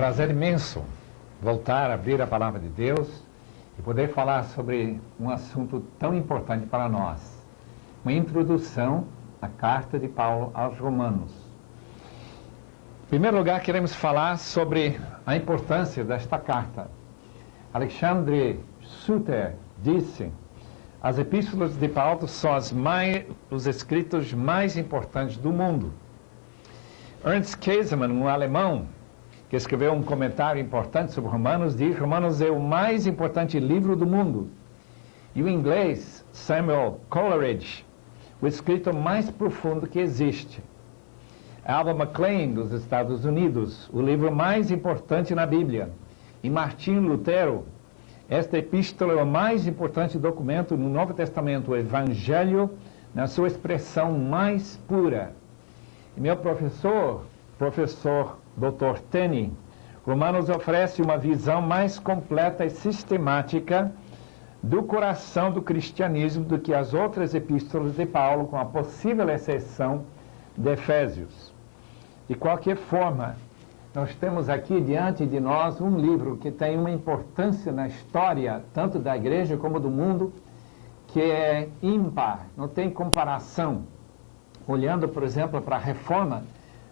prazer imenso voltar a abrir a Palavra de Deus e poder falar sobre um assunto tão importante para nós. Uma introdução à carta de Paulo aos Romanos. Em primeiro lugar, queremos falar sobre a importância desta carta. Alexandre Suter disse: as epístolas de Paulo são os escritos mais importantes do mundo. Ernst Käsemann, um alemão, que escreveu um comentário importante sobre Romanos, diz: Romanos é o mais importante livro do mundo. E o inglês, Samuel Coleridge, o escritor mais profundo que existe. Alva McLean, dos Estados Unidos, o livro mais importante na Bíblia. E Martim Lutero, esta epístola é o mais importante documento no Novo Testamento, o Evangelho, na sua expressão mais pura. E meu professor Dr. Tenney, Romanos oferece uma visão mais completa e sistemática do coração do cristianismo do que as outras epístolas de Paulo, com a possível exceção de Efésios. De qualquer forma, nós temos aqui diante de nós um livro que tem uma importância na história, tanto da igreja como do mundo, que é ímpar, não tem comparação. Olhando, por exemplo, para a Reforma,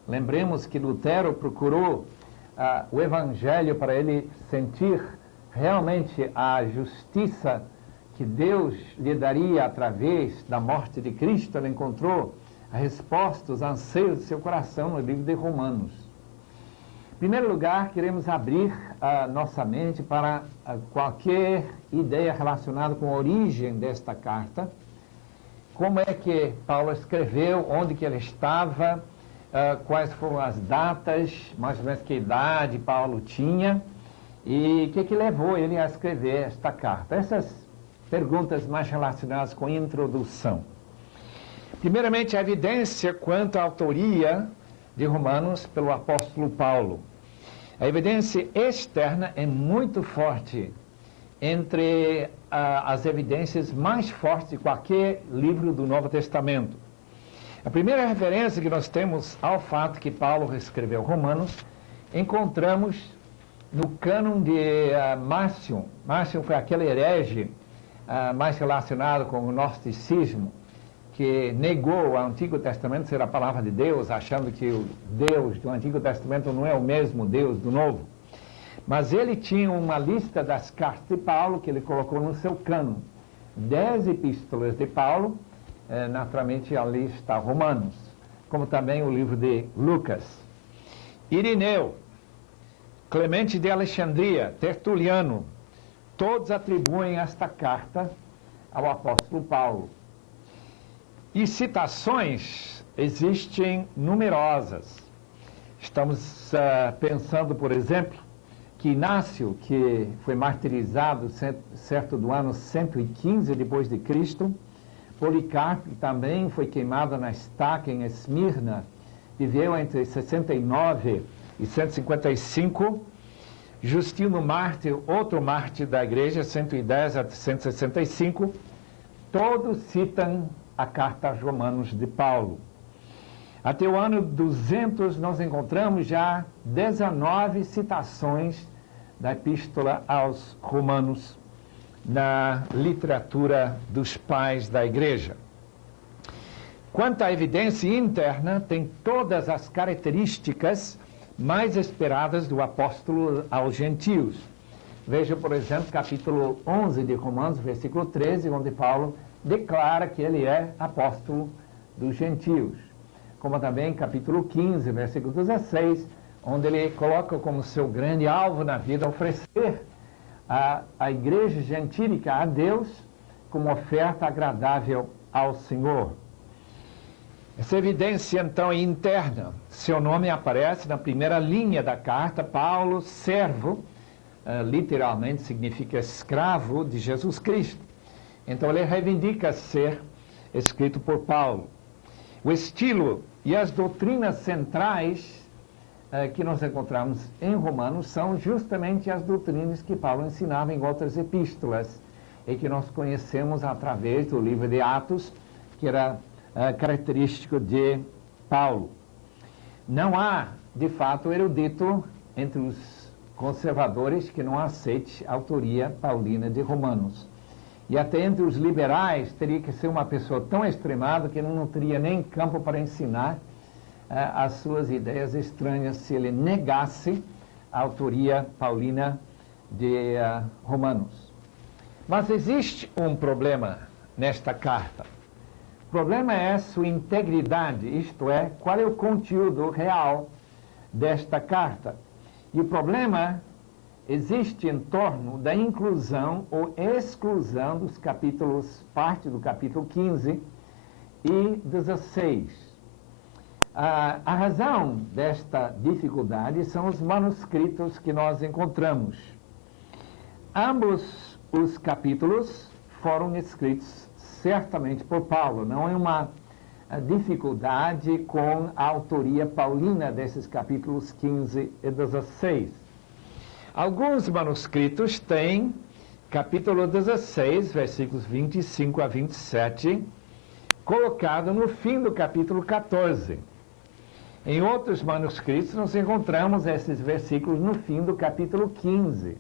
lembremos que Lutero procurou o Evangelho para ele sentir realmente a justiça que Deus lhe daria através da morte de Cristo. Ele encontrou a resposta, os anseios do seu coração no livro de Romanos. Em primeiro lugar, queremos abrir a nossa mente para qualquer ideia relacionada com a origem desta carta. Como é que Paulo escreveu, onde que ele estava, quais foram as datas, mais ou menos que idade Paulo tinha e o que levou ele a escrever esta carta. Essas perguntas mais relacionadas com a introdução. Primeiramente, a evidência quanto à autoria de Romanos pelo apóstolo Paulo. A evidência externa é muito forte entre as evidências mais fortes de qualquer livro do Novo Testamento. A primeira referência que nós temos ao fato que Paulo escreveu Romanos, encontramos no cânon de Márcio. Márcio foi aquele herege mais relacionado com o gnosticismo, que negou o Antigo Testamento ser a palavra de Deus, achando que o Deus do Antigo Testamento não é o mesmo Deus do Novo. Mas ele tinha uma lista das cartas de Paulo que ele colocou no seu cânon. 10 epístolas de Paulo, naturalmente ali está Romanos, como também o livro de Lucas. Irineu, Clemente de Alexandria, Tertuliano, todos atribuem esta carta ao apóstolo Paulo. E citações existem numerosas. Estamos pensando, por exemplo, que Inácio, que foi martirizado certo do ano 115 depois de Cristo, Policarpo, que também foi queimado na estaca em Esmirna, viveu entre 69 e 155, Justino Mártir, outro mártir da igreja, 110 a 165, todos citam a carta aos Romanos de Paulo. Até o ano 200 nós encontramos já 19 citações da epístola aos Romanos na literatura dos pais da igreja. Quanto à evidência interna, tem todas as características mais esperadas do apóstolo aos gentios. Veja, por exemplo, capítulo 11 de Romanos, versículo 13, onde Paulo declara que ele é apóstolo dos gentios. Como também capítulo 15, versículo 16, onde ele coloca como seu grande alvo na vida oferecer a igreja gentílica a Deus como oferta agradável ao Senhor. Essa evidência, então, é interna. Seu nome aparece na primeira linha da carta. Paulo, servo, literalmente significa escravo de Jesus Cristo. Então, ele reivindica ser escrito por Paulo. O estilo e as doutrinas centrais que nós encontramos em Romanos são justamente as doutrinas que Paulo ensinava em outras epístolas e que nós conhecemos através do livro de Atos, que era característico de Paulo. Não há, de fato, erudito entre os conservadores que não aceitem a autoria paulina de Romanos. E até entre os liberais teria que ser uma pessoa tão extremada que não teria nem campo para ensinar as suas ideias estranhas se ele negasse a autoria paulina de Romanos. Mas existe um problema nesta carta. O problema é sua integridade, isto é, qual é o conteúdo real desta carta. E o problema existe em torno da inclusão ou exclusão dos capítulos, parte do capítulo 15 e 16. A razão desta dificuldade são os manuscritos que nós encontramos. Ambos os capítulos foram escritos certamente por Paulo, não é uma dificuldade com a autoria paulina desses capítulos 15 e 16. Alguns manuscritos têm capítulo 16, versículos 25 a 27, colocado no fim do capítulo 14. Em outros manuscritos, nós encontramos esses versículos no fim do capítulo 15.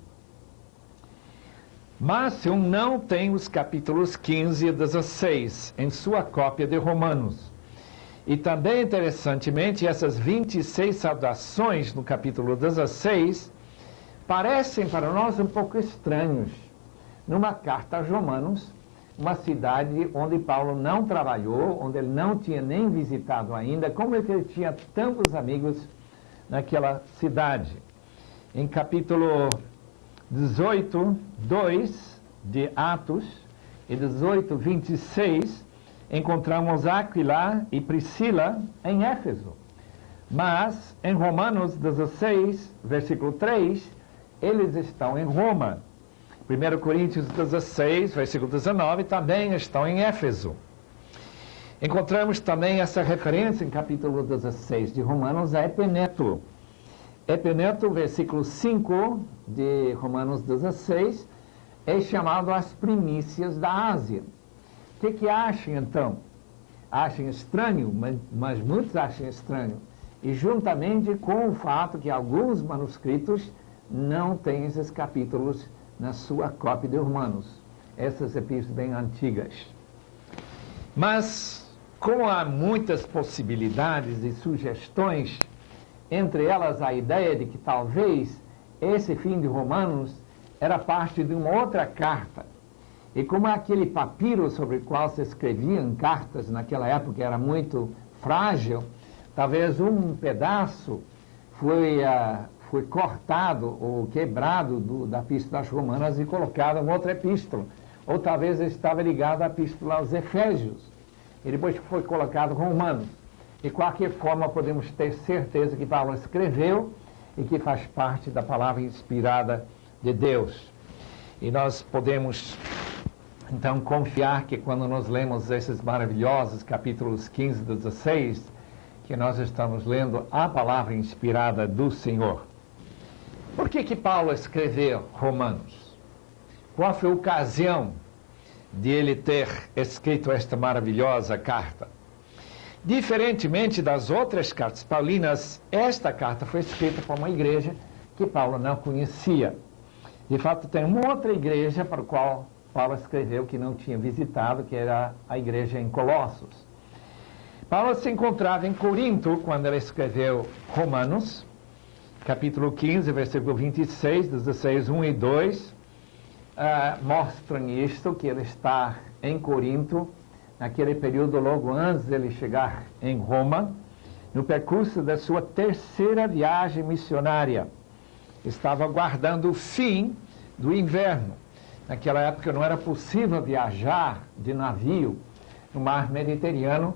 Márcio não tem os capítulos 15 e 16 em sua cópia de Romanos. E também, interessantemente, essas 26 saudações no capítulo 16 parecem para nós um pouco estranhos. Numa carta aos Romanos, uma cidade onde Paulo não trabalhou, onde ele não tinha nem visitado ainda, como é que ele tinha tantos amigos naquela cidade? Em capítulo 18, 2 de Atos e 18, 26, encontramos Aquila e Priscila em Éfeso. Mas em Romanos 16, versículo 3, eles estão em Roma. 1 Coríntios 16, versículo 19, também estão em Éfeso. Encontramos também essa referência em capítulo 16 de Romanos a Epeneto. Epeneto, versículo 5 de Romanos 16, é chamado as primícias da Ásia. O que acham, então? Acham estranho, mas muitos acham estranho. E juntamente com o fato que alguns manuscritos não têm esses capítulos na sua cópia de Romanos. Essas epístolas bem antigas. Mas, como há muitas possibilidades e sugestões, entre elas a ideia de que talvez esse fim de Romanos era parte de uma outra carta. E como aquele papiro sobre o qual se escreviam cartas naquela época era muito frágil, talvez um pedaço foi cortado ou quebrado da epístola às Romanas e colocado em outra epístola. Ou talvez estava ligado à epístola aos Efésios. E depois foi colocado Romanos. De qualquer forma, podemos ter certeza que Paulo escreveu e que faz parte da palavra inspirada de Deus. E nós podemos, então, confiar que quando nós lemos esses maravilhosos capítulos 15 e 16, que nós estamos lendo a palavra inspirada do Senhor. Por que Paulo escreveu Romanos? Qual foi a ocasião de ele ter escrito esta maravilhosa carta? Diferentemente das outras cartas paulinas, esta carta foi escrita por uma igreja que Paulo não conhecia. De fato, tem uma outra igreja para a qual Paulo escreveu que não tinha visitado, que era a igreja em Colossos. Paulo se encontrava em Corinto quando ele escreveu Romanos, capítulo 15, versículo 26, 16, 1 e 2, mostram isto, que ele está em Corinto, naquele período logo antes de ele chegar em Roma, no percurso da sua terceira viagem missionária. Estava aguardando o fim do inverno. Naquela época não era possível viajar de navio no mar Mediterrâneo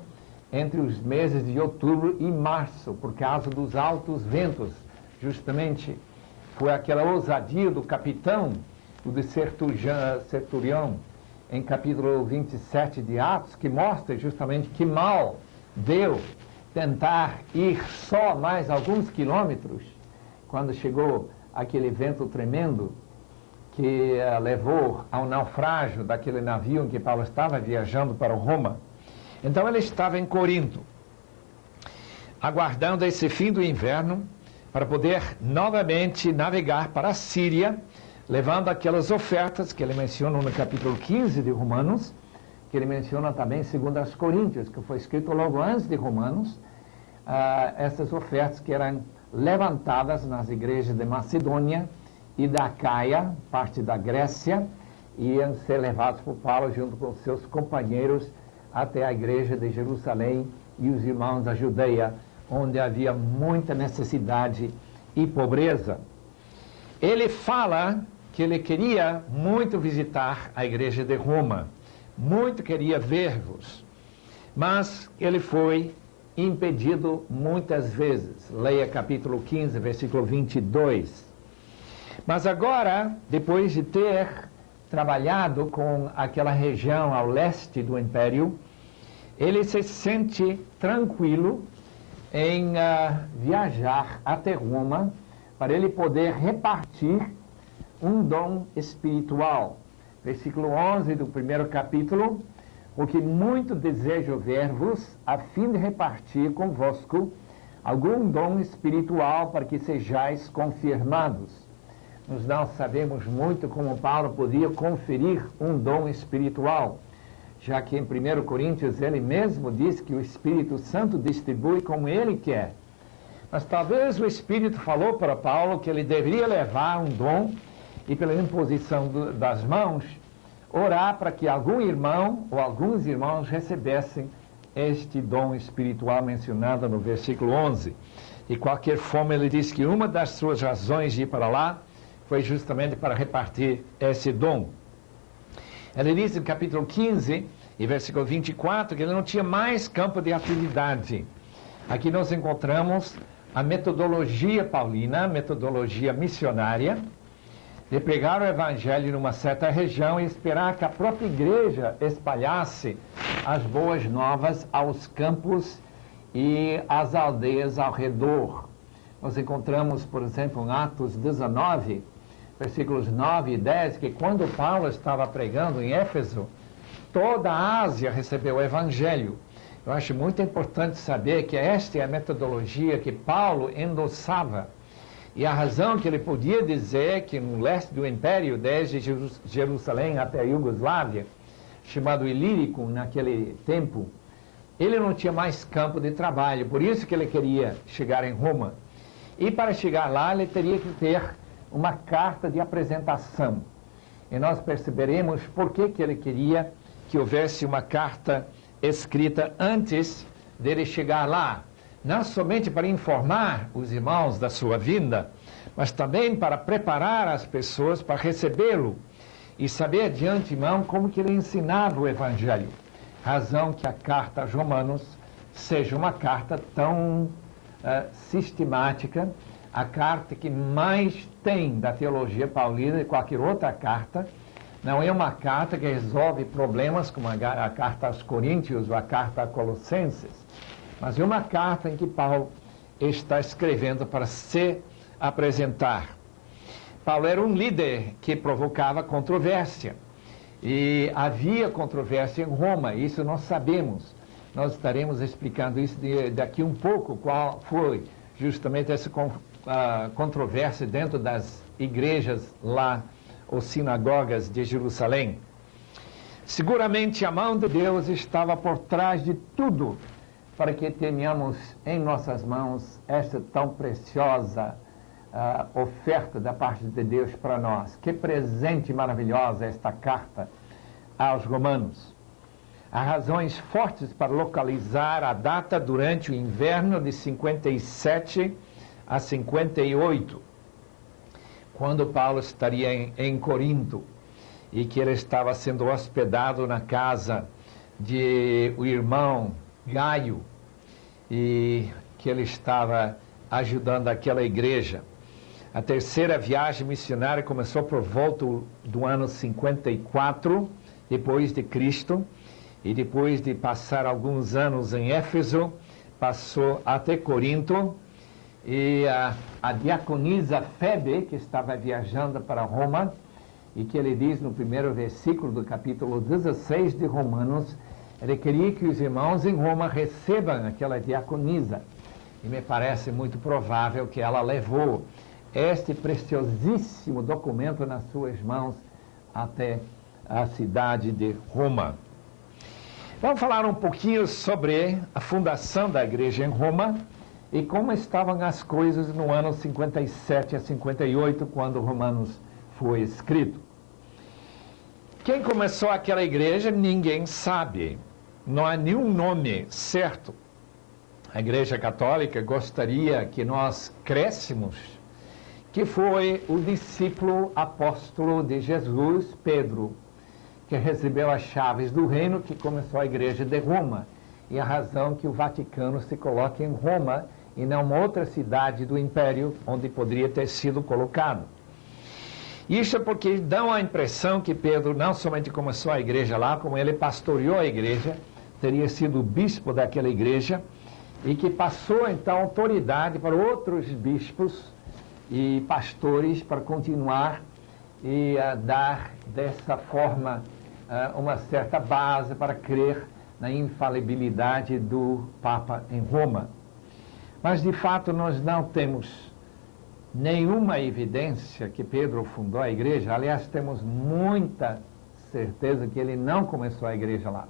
entre os meses de outubro e março, por causa dos altos ventos. Justamente foi aquela ousadia do capitão, o de Centurião, em capítulo 27 de Atos, que mostra justamente que mal deu tentar ir só mais alguns quilômetros, quando chegou aquele vento tremendo que levou ao naufrágio daquele navio em que Paulo estava viajando para Roma. Então ele estava em Corinto, aguardando esse fim do inverno, para poder novamente navegar para a Síria, levando aquelas ofertas que ele menciona no capítulo 15 de Romanos, que ele menciona também em 2 Coríntios, que foi escrito logo antes de Romanos, essas ofertas que eram levantadas nas igrejas de Macedônia e da Acaia, parte da Grécia, iam ser levados por Paulo junto com seus companheiros até a igreja de Jerusalém e os irmãos da Judeia, onde havia muita necessidade e pobreza. Ele fala que ele queria muito visitar a igreja de Roma, muito queria ver-vos, mas ele foi impedido muitas vezes. Leia capítulo 15, versículo 22. Mas agora, depois de ter trabalhado com aquela região ao leste do Império, ele se sente tranquilo em viajar até Roma para ele poder repartir um dom espiritual. Versículo 11 do primeiro capítulo: porque muito desejo ver-vos, a fim de repartir convosco algum dom espiritual, para que sejais confirmados. Nós não sabemos muito como Paulo podia conferir um dom espiritual, já que em 1 Coríntios ele mesmo diz que o Espírito Santo distribui como ele quer. Mas talvez o Espírito falou para Paulo que ele deveria levar um dom e, pela imposição das mãos, orar para que algum irmão ou alguns irmãos recebessem este dom espiritual mencionado no versículo 11. De qualquer forma, ele diz que uma das suas razões de ir para lá foi justamente para repartir esse dom. Ele diz no capítulo 15 e versículo 24 que ele não tinha mais campo de atividade. Aqui nós encontramos a metodologia paulina, a metodologia missionária, de pregar o evangelho numa certa região e esperar que a própria igreja espalhasse as boas novas aos campos e às aldeias ao redor. Nós encontramos, por exemplo, em Atos 19, versículos 9 e 10, que quando Paulo estava pregando em Éfeso, toda a Ásia recebeu o evangelho. Eu acho muito importante saber que esta é a metodologia que Paulo endossava. E a razão que ele podia dizer que no leste do Império, desde Jerusalém até a Iugoslávia, chamado Ilírico naquele tempo, ele não tinha mais campo de trabalho, por isso que ele queria chegar em Roma. E para chegar lá, ele teria que ter uma carta de apresentação. E nós perceberemos por que ele queria que houvesse uma carta escrita antes dele chegar lá. Não somente para informar os irmãos da sua vinda, mas também para preparar as pessoas para recebê-lo e saber de antemão como que ele ensinava o Evangelho. Razão que a carta aos Romanos seja uma carta tão sistemática, a carta que mais tem da teologia paulina de qualquer outra carta. Não é uma carta que resolve problemas como a carta aos Coríntios ou a carta a Colossenses, mas é uma carta em que Paulo está escrevendo para se apresentar. Paulo era um líder que provocava controvérsia. E havia controvérsia em Roma, isso nós sabemos. Nós estaremos explicando isso daqui um pouco, qual foi justamente essa controvérsia dentro das igrejas lá, ou sinagogas de Jerusalém. Seguramente a mão de Deus estava por trás de tudo, para que tenhamos em nossas mãos esta tão preciosa oferta da parte de Deus para nós. Que presente maravilhosa esta carta aos Romanos. Há razões fortes para localizar a data durante o inverno de 57 a 58, quando Paulo estaria em Corinto, e que ele estava sendo hospedado na casa de o irmão Gaio, e que ele estava ajudando aquela igreja. A terceira viagem missionária começou por volta do ano 54, depois de Cristo, e depois de passar alguns anos em Éfeso, passou até Corinto, e a diaconisa Febe, que estava viajando para Roma, e que ele diz no primeiro versículo do capítulo 16 de Romanos, ele queria que os irmãos em Roma recebam aquela diaconisa. e me parece muito provável que ela levou este preciosíssimo documento nas suas mãos até a cidade de Roma. Vamos falar um pouquinho sobre a fundação da igreja em Roma e como estavam as coisas no ano 57 a 58, quando Romanos foi escrito. Quem começou aquela igreja, ninguém sabe. Não há nenhum nome certo. A Igreja Católica gostaria que nós crescêssemos, que foi o discípulo apóstolo de Jesus, Pedro, que recebeu as chaves do reino, que começou a igreja de Roma. E a razão que o Vaticano se coloca em Roma e não uma outra cidade do Império onde poderia ter sido colocado. Isso é porque dão a impressão que Pedro não somente começou a igreja lá, como ele pastoreou a igreja, teria sido o bispo daquela igreja, e que passou então autoridade para outros bispos e pastores para continuar e dar dessa forma uma certa base para crer na infalibilidade do Papa em Roma. Mas de fato nós não temos nenhuma evidência que Pedro fundou a igreja. Aliás, temos muita certeza que ele não começou a igreja lá.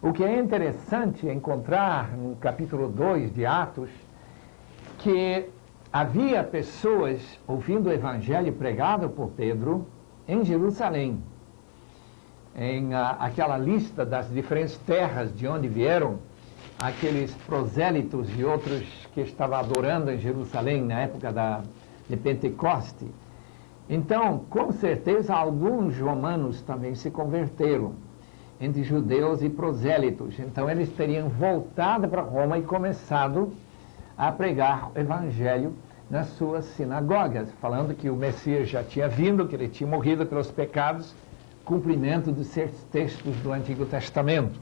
O que é interessante encontrar no capítulo 2 de Atos, que havia pessoas ouvindo o evangelho pregado por Pedro em Jerusalém. Em aquela lista das diferentes terras de onde vieram aqueles prosélitos e outros que estavam adorando em Jerusalém na época de Pentecoste. Então, com certeza, alguns romanos também se converteram, entre judeus e prosélitos. Então, eles teriam voltado para Roma e começado a pregar o evangelho nas suas sinagogas, falando que o Messias já tinha vindo, que ele tinha morrido pelos pecados, cumprimento de certos textos do Antigo Testamento.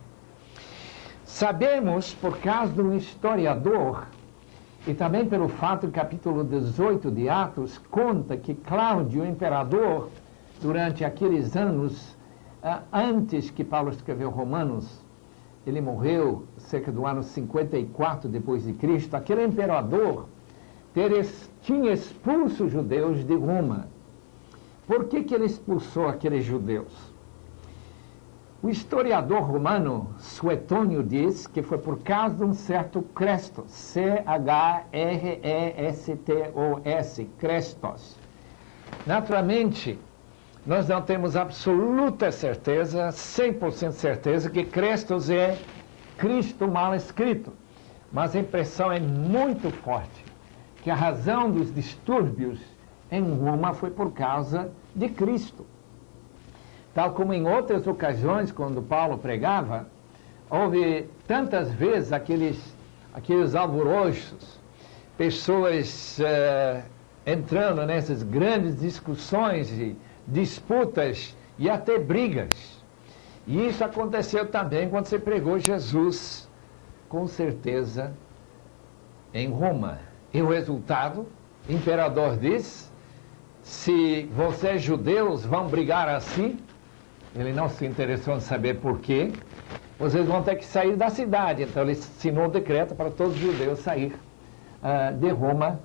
Sabemos, por causa de um historiador, e também pelo fato que o capítulo 18 de Atos conta que Cláudio, o imperador, durante aqueles anos, antes que Paulo escreveu Romanos, ele morreu cerca do ano 54 depois de Cristo, aquele imperador tinha expulso os judeus de Roma. Por que ele expulsou aqueles judeus? O historiador romano Suetônio diz que foi por causa de um certo Crestos, C-H-R-E-S-T-O-S, Crestos. Naturalmente, nós não temos absoluta certeza, 100% certeza, que Crestos é Cristo mal escrito. Mas a impressão é muito forte, que a razão dos distúrbios em Roma foi por causa de Cristo. Tal como em outras ocasiões, quando Paulo pregava, houve tantas vezes aqueles alvoroços, pessoas entrando nessas grandes discussões e disputas e até brigas. E isso aconteceu também quando se pregou Jesus, com certeza, em Roma. E o resultado, o imperador diz: se vocês judeus vão brigar assim, ele não se interessou em saber por quê, vocês vão ter que sair da cidade. Então ele assinou um decreto para todos os judeus sair de Roma,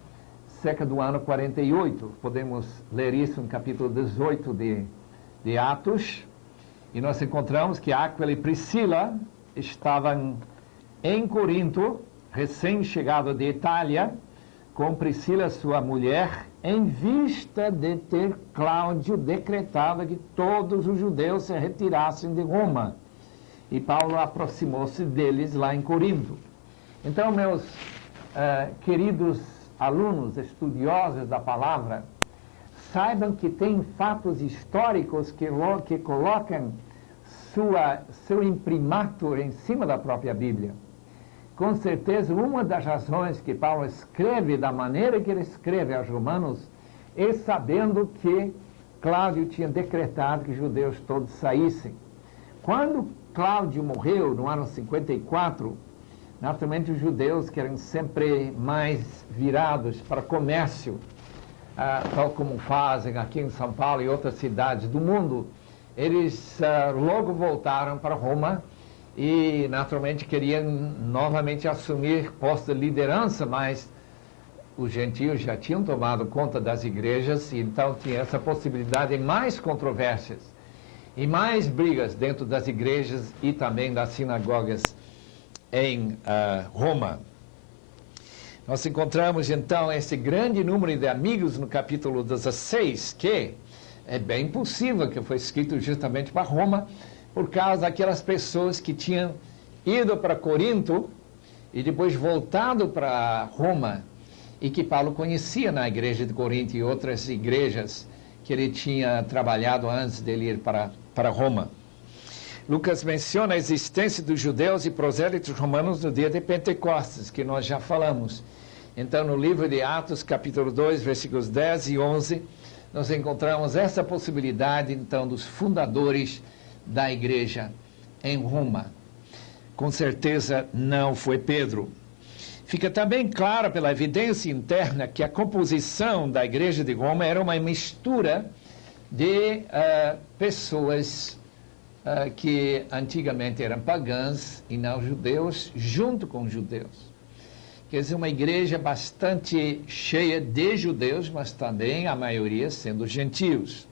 cerca do ano 48. Podemos ler isso no capítulo 18 de Atos. E nós encontramos que Áquila e Priscila estavam em Corinto, recém-chegado de Itália, com Priscila, sua mulher, em vista de ter Cláudio decretado que todos os judeus se retirassem de Roma. E Paulo aproximou-se deles lá em Corinto. Então, meus queridos alunos, estudiosos da palavra, saibam que tem fatos históricos que colocam seu imprimatur em cima da própria Bíblia. Com certeza, uma das razões que Paulo escreve da maneira que ele escreve aos Romanos é sabendo que Cláudio tinha decretado que os judeus todos saíssem. Quando Cláudio morreu, no ano 54, naturalmente os judeus, que eram sempre mais virados para comércio, tal como fazem aqui em São Paulo e outras cidades do mundo, eles logo voltaram para Roma e naturalmente queria novamente assumir posto de liderança, mas os gentios já tinham tomado conta das igrejas, e então tinha essa possibilidade de mais controvérsias e mais brigas dentro das igrejas e também das sinagogas em Roma. Nós encontramos então esse grande número de amigos no capítulo 16, que é bem possível que foi escrito justamente para Roma, por causa daquelas pessoas que tinham ido para Corinto e depois voltado para Roma, e que Paulo conhecia na igreja de Corinto e outras igrejas que ele tinha trabalhado antes dele ir para Roma. Lucas menciona a existência dos judeus e prosélitos romanos no dia de Pentecostes, que nós já falamos. Então, no livro de Atos, capítulo 2, versículos 10 e 11, nós encontramos essa possibilidade, então, dos fundadores da igreja em Roma. Com certeza não foi Pedro. Fica também claro pela evidência interna que a composição da igreja de Roma era uma mistura de pessoas que antigamente eram pagãs e não judeus, junto com os judeus. Quer dizer, uma igreja bastante cheia de judeus, mas também a maioria sendo gentios.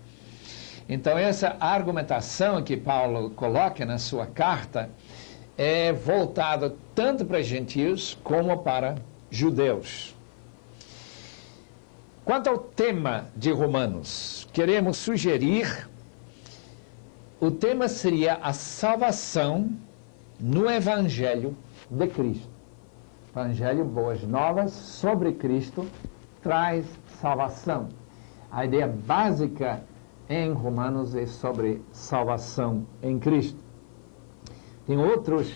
Então, essa argumentação que Paulo coloca na sua carta é voltada tanto para gentios como para judeus. Quanto ao tema de Romanos, queremos sugerir, o tema seria a salvação no Evangelho de Cristo. Evangelho, boas novas sobre Cristo, traz salvação. A ideia básica em Romanos é sobre salvação em Cristo. Tem outros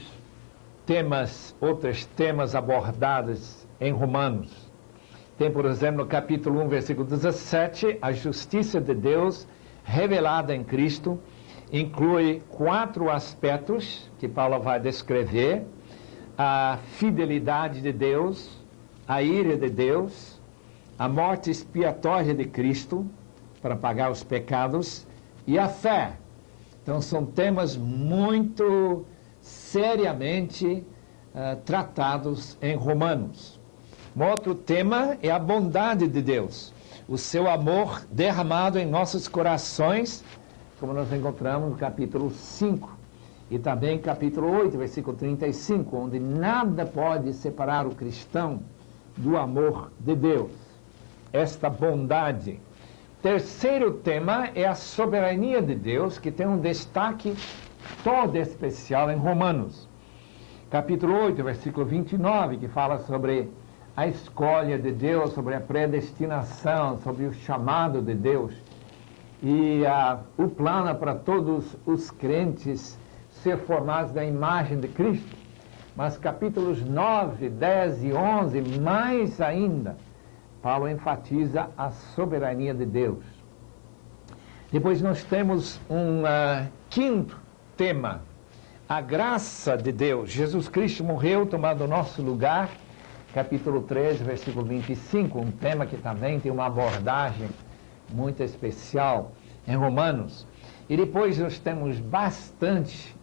temas abordados em Romanos. Tem, por exemplo, no capítulo 1, versículo 17, a justiça de Deus revelada em Cristo, inclui 4 aspectos que Paulo vai descrever: a fidelidade de Deus, a ira de Deus, a morte expiatória de Cristo para pagar os pecados e a fé. Então, são temas muito seriamente tratados em Romanos. Um outro tema é a bondade de Deus, o seu amor derramado em nossos corações, como nós encontramos no capítulo 5, e também capítulo 8, versículo 35, onde nada pode separar o cristão do amor de Deus, esta bondade. Terceiro tema é a soberania de Deus, que tem um destaque todo especial em Romanos. Capítulo 8, versículo 29, que fala sobre a escolha de Deus, sobre a predestinação, sobre o chamado de Deus e o plano para todos os crentes ser formados na imagem de Cristo. Mas capítulos 9, 10 e 11, mais ainda, Paulo enfatiza a soberania de Deus. Depois nós temos um quinto tema, a graça de Deus. Jesus Cristo morreu tomando o nosso lugar, capítulo 13, versículo 25, um tema que também tem uma abordagem muito especial em Romanos. E depois nós temos bastante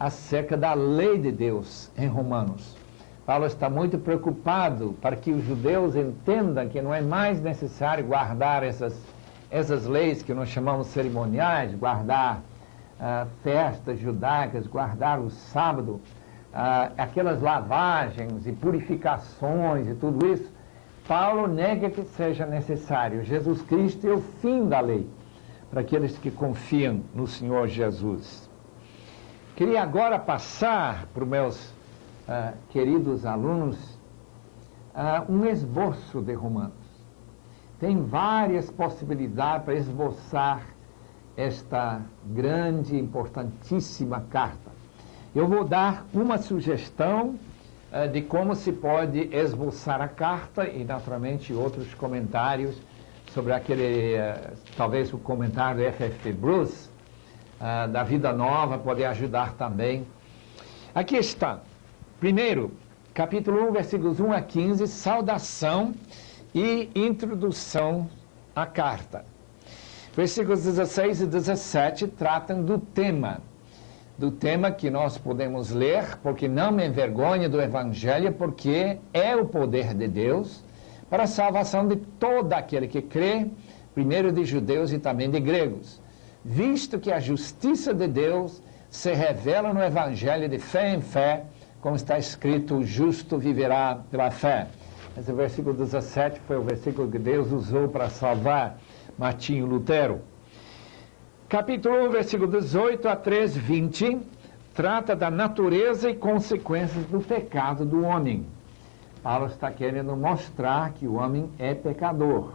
acerca da lei de Deus em Romanos. Paulo está muito preocupado para que os judeus entendam que não é mais necessário guardar essas leis que nós chamamos cerimoniais, guardar festas judaicas, guardar o sábado, aquelas lavagens e purificações e tudo isso. Paulo nega que seja necessário. Jesus Cristo é o fim da lei para aqueles que confiam no Senhor Jesus. Queria agora passar para os meus queridos alunos um esboço de Romanos. Tem várias possibilidades para esboçar esta grande, importantíssima carta. Eu vou dar uma sugestão de como se pode esboçar a carta e, naturalmente, outros comentários sobre aquele, talvez o comentário do F.F. Bruce, da Vida Nova, pode ajudar também. Aqui está. Primeiro, capítulo 1, versículos 1 a 15, saudação e introdução à carta. Versículos 16 e 17 tratam do tema do tema que nós podemos ler, porque não me envergonho do Evangelho, porque é o poder de Deus para a salvação de todo aquele que crê, primeiro de judeus e também de gregos, visto que a justiça de Deus se revela no Evangelho de fé em fé, como está escrito, o justo viverá pela fé. Esse versículo 17 foi o versículo que Deus usou para salvar Martinho Lutero. Capítulo 1, versículo 18 a 3, 20, trata da natureza e consequências do pecado do homem. Paulo está querendo mostrar que o homem é pecador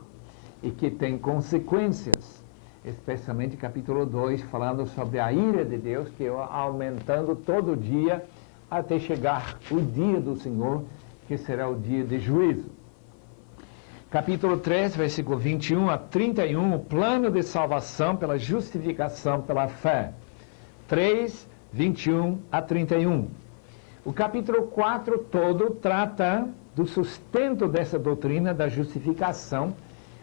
e que tem consequências, especialmente capítulo 2, falando sobre a ira de Deus, que é aumentando todo dia até chegar o dia do Senhor, que será o dia de juízo. Capítulo 3, versículo 21 a 31, o plano de salvação pela justificação pela fé. 3, 21 a 31. O capítulo 4 todo trata do sustento dessa doutrina da justificação,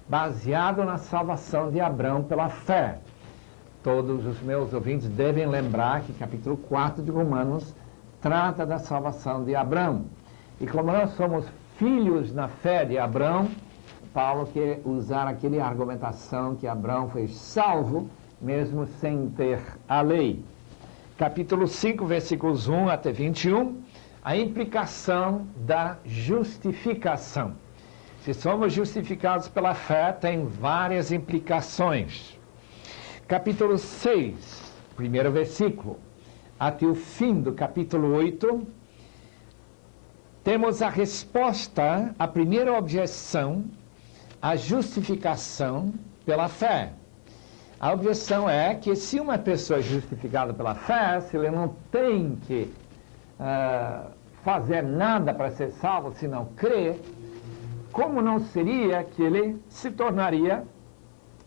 baseado na salvação de Abraão pela fé. Todos os meus ouvintes devem lembrar que capítulo 4 de Romanos trata da salvação de Abraão. E como nós somos filhos na fé de Abraão, Paulo quer usar aquela argumentação que Abraão foi salvo, mesmo sem ter a lei. Capítulo 5, versículos 1 até 21, a implicação da justificação. Se somos justificados pela fé, tem várias implicações. Capítulo 6, primeiro versículo, até o fim do capítulo 8, temos a resposta à primeira objeção, a justificação pela fé. A objeção é que se uma pessoa é justificada pela fé, se ele não tem que fazer nada para ser salvo, se não crer, como não seria que ele se tornaria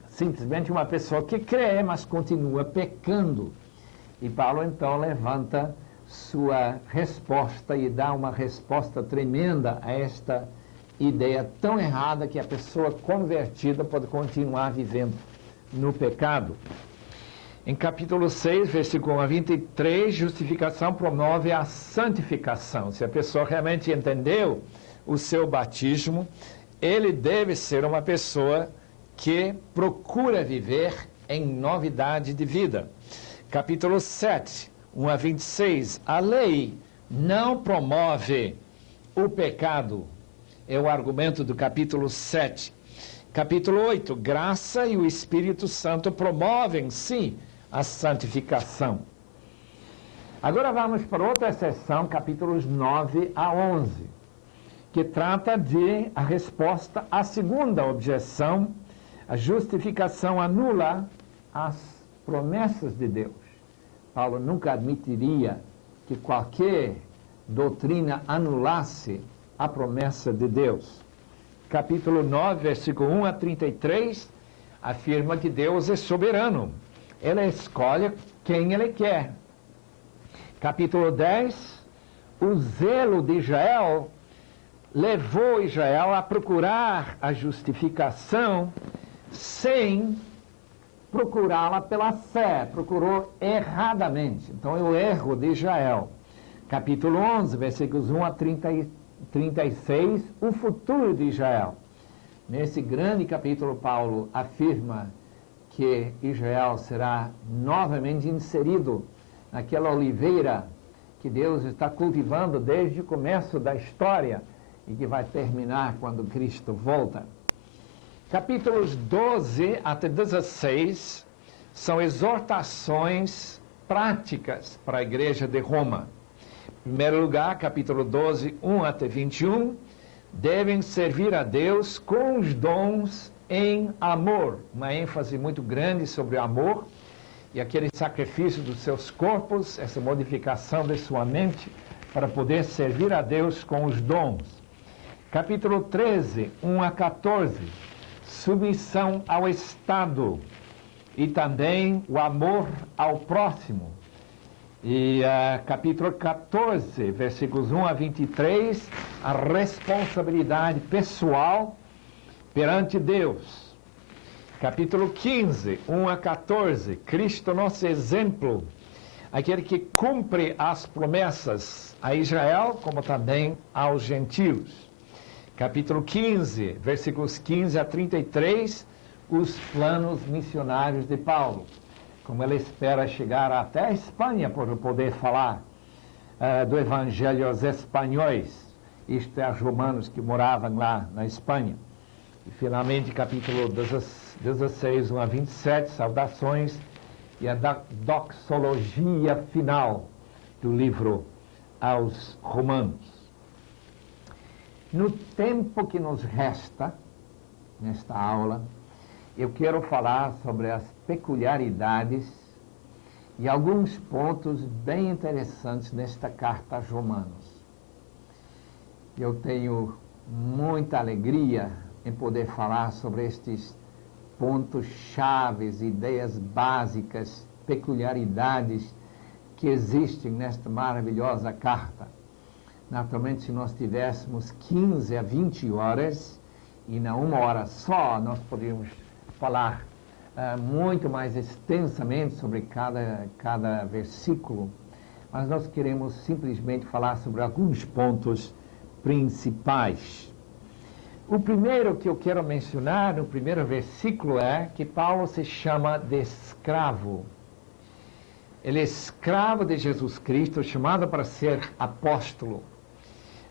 simplesmente uma pessoa que crê, mas continua pecando? E Paulo então levanta sua resposta e dá uma resposta tremenda a esta ideia tão errada que a pessoa convertida pode continuar vivendo no pecado. Em capítulo 6, versículo 1 a 23, justificação promove a santificação. Se a pessoa realmente entendeu o seu batismo, ele deve ser uma pessoa que procura viver em novidade de vida. Capítulo 7, 1 a 26, a lei não promove o pecado. É o argumento do capítulo 7. Capítulo 8, graça e o Espírito Santo promovem, sim, a santificação. Agora vamos para outra seção, capítulos 9 a 11, que trata de a resposta à segunda objeção, a justificação anula as promessas de Deus. Paulo nunca admitiria que qualquer doutrina anulasse a promessa de Deus. Capítulo 9, versículo 1 a 33, afirma que Deus é soberano. Ele escolhe quem Ele quer. Capítulo 10, o zelo de Israel levou Israel a procurar a justificação sem procurá-la pela fé, procurou erradamente. Então é o erro de Israel. Capítulo 11, versículos 1 a 36, o futuro de Israel. Nesse grande capítulo, Paulo afirma que Israel será novamente inserido naquela oliveira que Deus está cultivando desde o começo da história e que vai terminar quando Cristo volta. Capítulos 12 até 16 são exortações práticas para a igreja de Roma. Em primeiro lugar, capítulo 12, 1 até 21, devem servir a Deus com os dons em amor. Uma ênfase muito grande sobre o amor e aquele sacrifício dos seus corpos, essa modificação de sua mente para poder servir a Deus com os dons. Capítulo 13, 1 a 14, submissão ao Estado e também o amor ao próximo. E capítulo 14, versículos 1 a 23, a responsabilidade pessoal perante Deus. Capítulo 15, 1 a 14, Cristo, nosso exemplo, aquele que cumpre as promessas a Israel, como também aos gentios. Capítulo 15, versículos 15 a 33, os planos missionários de Paulo. Como ele espera chegar até a Espanha para poder falar do evangelho aos espanhóis, isto é, aos romanos que moravam lá na Espanha. E finalmente, capítulo 16, 1 a 27, saudações e a doxologia final do livro aos romanos. No tempo que nos resta, nesta aula, eu quero falar sobre as peculiaridades e alguns pontos bem interessantes nesta carta aos Romanos. Eu tenho muita alegria em poder falar sobre estes pontos chaves, ideias básicas, peculiaridades que existem nesta maravilhosa carta. Naturalmente, se nós tivéssemos 15 a 20 horas, e não uma hora só, nós poderíamos falar muito mais extensamente sobre cada versículo, mas nós queremos simplesmente falar sobre alguns pontos principais. O primeiro que eu quero mencionar, no primeiro versículo, é que Paulo se chama de escravo. Ele é escravo de Jesus Cristo, chamado para ser apóstolo.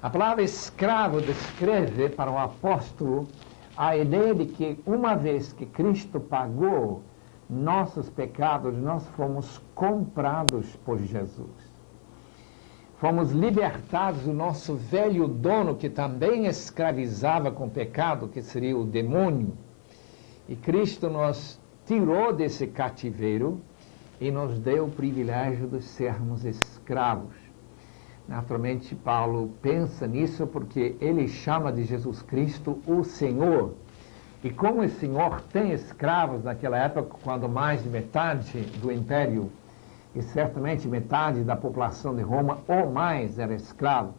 A palavra escravo descreve para o apóstolo a ideia de que uma vez que Cristo pagou nossos pecados, nós fomos comprados por Jesus. Fomos libertados do nosso velho dono, que também escravizava com o pecado, que seria o demônio. E Cristo nos tirou desse cativeiro e nos deu o privilégio de sermos escravos. Naturalmente, Paulo pensa nisso porque ele chama de Jesus Cristo o Senhor. E como o Senhor tem escravos naquela época, quando mais de metade do império, e certamente metade da população de Roma ou mais era escravo,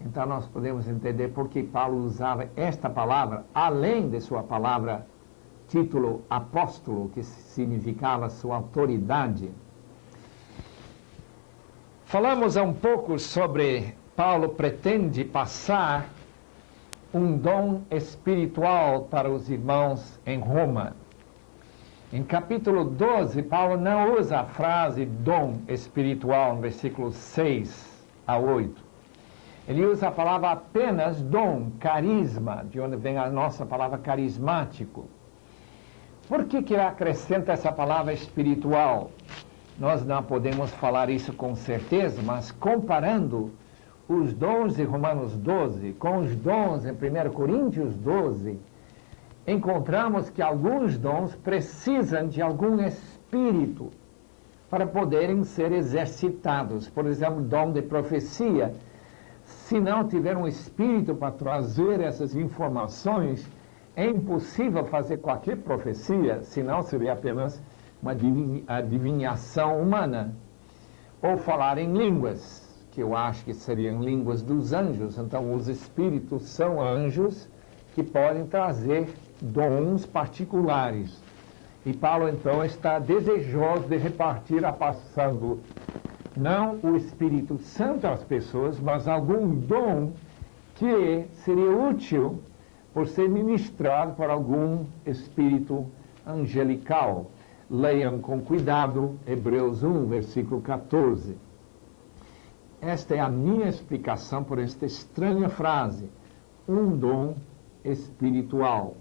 então nós podemos entender por que Paulo usava esta palavra, além de sua palavra título apóstolo, que significava sua autoridade. Falamos um pouco sobre Paulo pretende passar um dom espiritual para os irmãos em Roma. Em capítulo 12, Paulo não usa a frase dom espiritual, no versículos 6 a 8. Ele usa a palavra apenas dom, carisma, de onde vem a nossa palavra carismático. Por que ele acrescenta essa palavra espiritual? Nós não podemos falar isso com certeza, mas comparando os dons de Romanos 12 com os dons em 1 Coríntios 12, encontramos que alguns dons precisam de algum espírito para poderem ser exercitados. Por exemplo, o dom de profecia. Se não tiver um espírito para trazer essas informações, é impossível fazer qualquer profecia, senão seria apenas uma adivinhação humana. Ou falar em línguas, que eu acho que seriam línguas dos anjos. Então, os espíritos são anjos que podem trazer dons particulares. E Paulo, então, está desejoso de repartir, passando não o Espírito Santo às pessoas, mas algum dom que seria útil por ser ministrado por algum espírito angelical. Leiam com cuidado Hebreus 1, versículo 14. Esta é a minha explicação por esta estranha frase, um dom espiritual,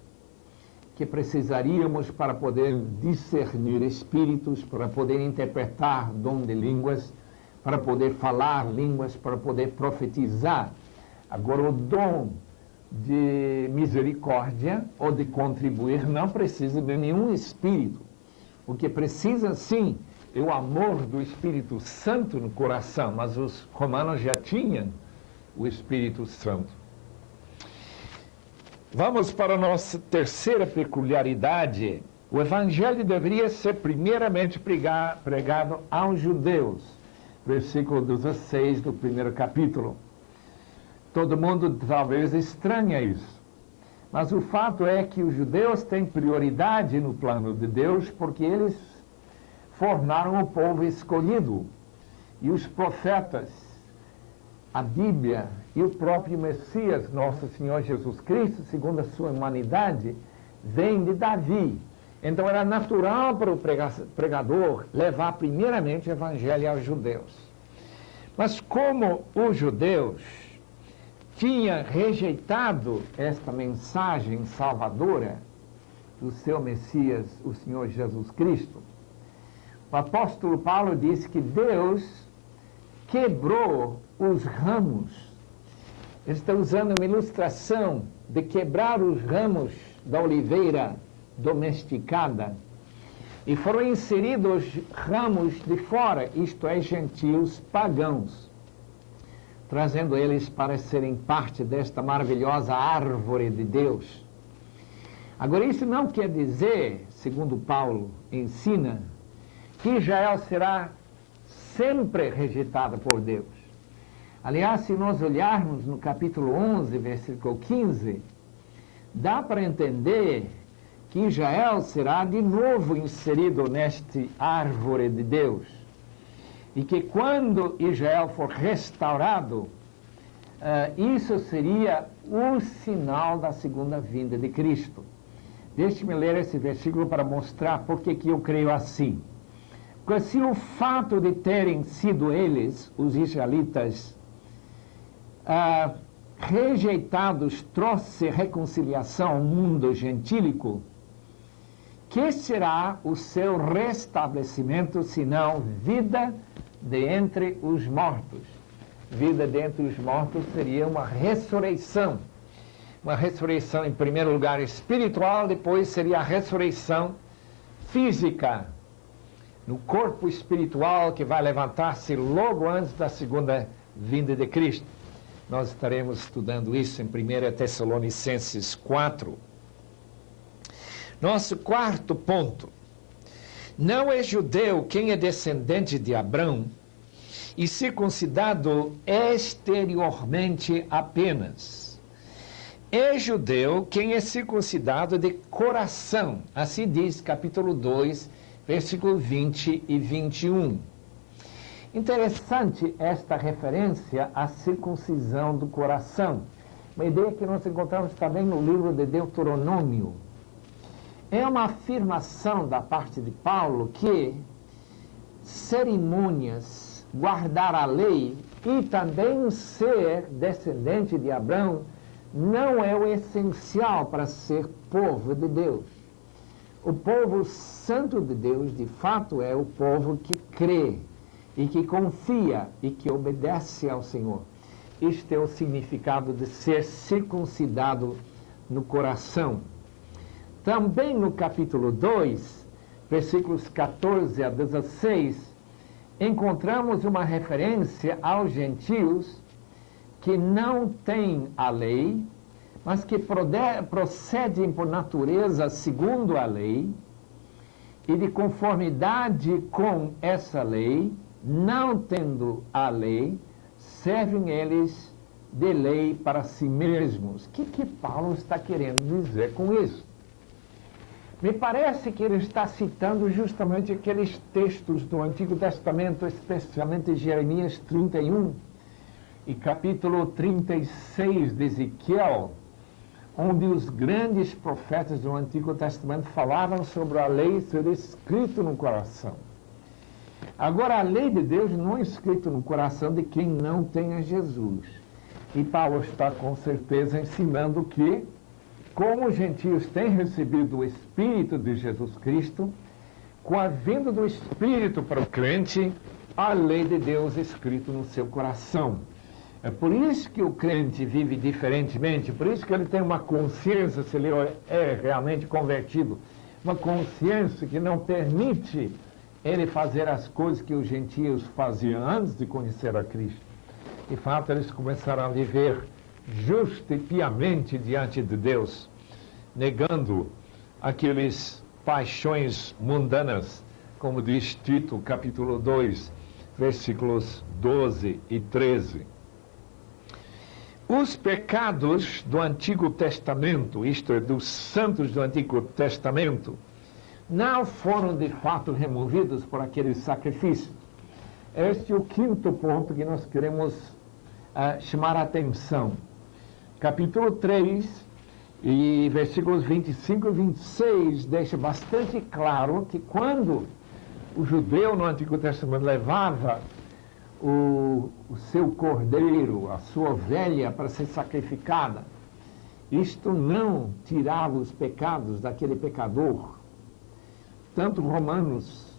que precisaríamos para poder discernir espíritos, para poder interpretar dom de línguas, para poder falar línguas, para poder profetizar. Agora, o dom de misericórdia ou de contribuir não precisa de nenhum espírito. O que precisa, sim, é o amor do Espírito Santo no coração, mas os romanos já tinham o Espírito Santo. Vamos para a nossa terceira peculiaridade. O Evangelho deveria ser primeiramente pregado aos judeus. Versículo 16 do primeiro capítulo. Todo mundo talvez estranha isso. Mas o fato é que os judeus têm prioridade no plano de Deus, porque eles formaram o povo escolhido. E os profetas, a Bíblia e o próprio Messias, nosso Senhor Jesus Cristo, segundo a sua humanidade, vem de Davi. Então era natural para o pregador levar primeiramente o evangelho aos judeus. Mas como os judeus tinham rejeitado esta mensagem salvadora do seu Messias, o Senhor Jesus Cristo, o apóstolo Paulo disse que Deus quebrou os ramos. Ele está usando uma ilustração de quebrar os ramos da oliveira domesticada, e foram inseridos ramos de fora, isto é, gentios pagãos, trazendo eles para serem parte desta maravilhosa árvore de Deus. Agora, isso não quer dizer, segundo Paulo ensina, que Israel será sempre rejeitada por Deus. Aliás, se nós olharmos no capítulo 11, versículo 15, dá para entender que Israel será de novo inserido neste árvore de Deus. E que quando Israel for restaurado, isso seria o sinal da segunda vinda de Cristo. Deixe-me ler esse versículo para mostrar por que eu creio assim. Porque se o fato de terem sido eles, os israelitas, rejeitados, trouxe reconciliação ao mundo gentílico, que será o seu restabelecimento, senão vida de entre os mortos? Vida de entre os mortos seria uma ressurreição. Uma ressurreição, em primeiro lugar, espiritual, depois seria a ressurreição física, no corpo espiritual que vai levantar-se logo antes da segunda vinda de Cristo. Nós estaremos estudando isso em 1 Tessalonicenses 4. Nosso quarto ponto. Não é judeu quem é descendente de Abrão e circuncidado exteriormente apenas. É judeu quem é circuncidado de coração. Assim diz capítulo 2, versículo 20 e 21. Interessante esta referência à circuncisão do coração. Uma ideia que nós encontramos também no livro de Deuteronômio. É uma afirmação da parte de Paulo que cerimônias, guardar a lei e também ser descendente de Abraão não é o essencial para ser povo de Deus. O povo santo de Deus, de fato, é o povo que crê e que confia e que obedece ao Senhor. Este é o significado de ser circuncidado no coração. Também no capítulo 2, versículos 14 a 16, encontramos uma referência aos gentios que não têm a lei, mas que procedem por natureza segundo a lei, e de conformidade com essa lei, não tendo a lei, servem eles de lei para si mesmos. O que Paulo está querendo dizer com isso? Me parece que ele está citando justamente aqueles textos do Antigo Testamento, especialmente Jeremias 31 e capítulo 36 de Ezequiel, onde os grandes profetas do Antigo Testamento falavam sobre a lei ser escrito no coração. Agora, a lei de Deus não é escrita no coração de quem não tem a Jesus. E Paulo está com certeza ensinando que, como os gentios têm recebido o Espírito de Jesus Cristo, com a vinda do Espírito para o crente, a lei de Deus é escrita no seu coração. É por isso que o crente vive diferentemente, por isso que ele tem uma consciência, se ele é realmente convertido, uma consciência que não permite ele fazer as coisas que os gentios faziam antes de conhecer a Cristo. De fato, eles começaram a viver justo e piamente diante de Deus, negando aqueles paixões mundanas, como diz Tito, capítulo 2, versículos 12 e 13. Os pecados do Antigo Testamento, isto é, dos santos do Antigo Testamento, não foram de fato removidos por aqueles sacrifícios. Este é o quinto ponto que nós queremos chamar a atenção. Capítulo 3, e versículos 25 e 26, deixa bastante claro que quando o judeu no Antigo Testamento levava o seu cordeiro, a sua ovelha, para ser sacrificada, isto não tirava os pecados daquele pecador. Tanto Romanos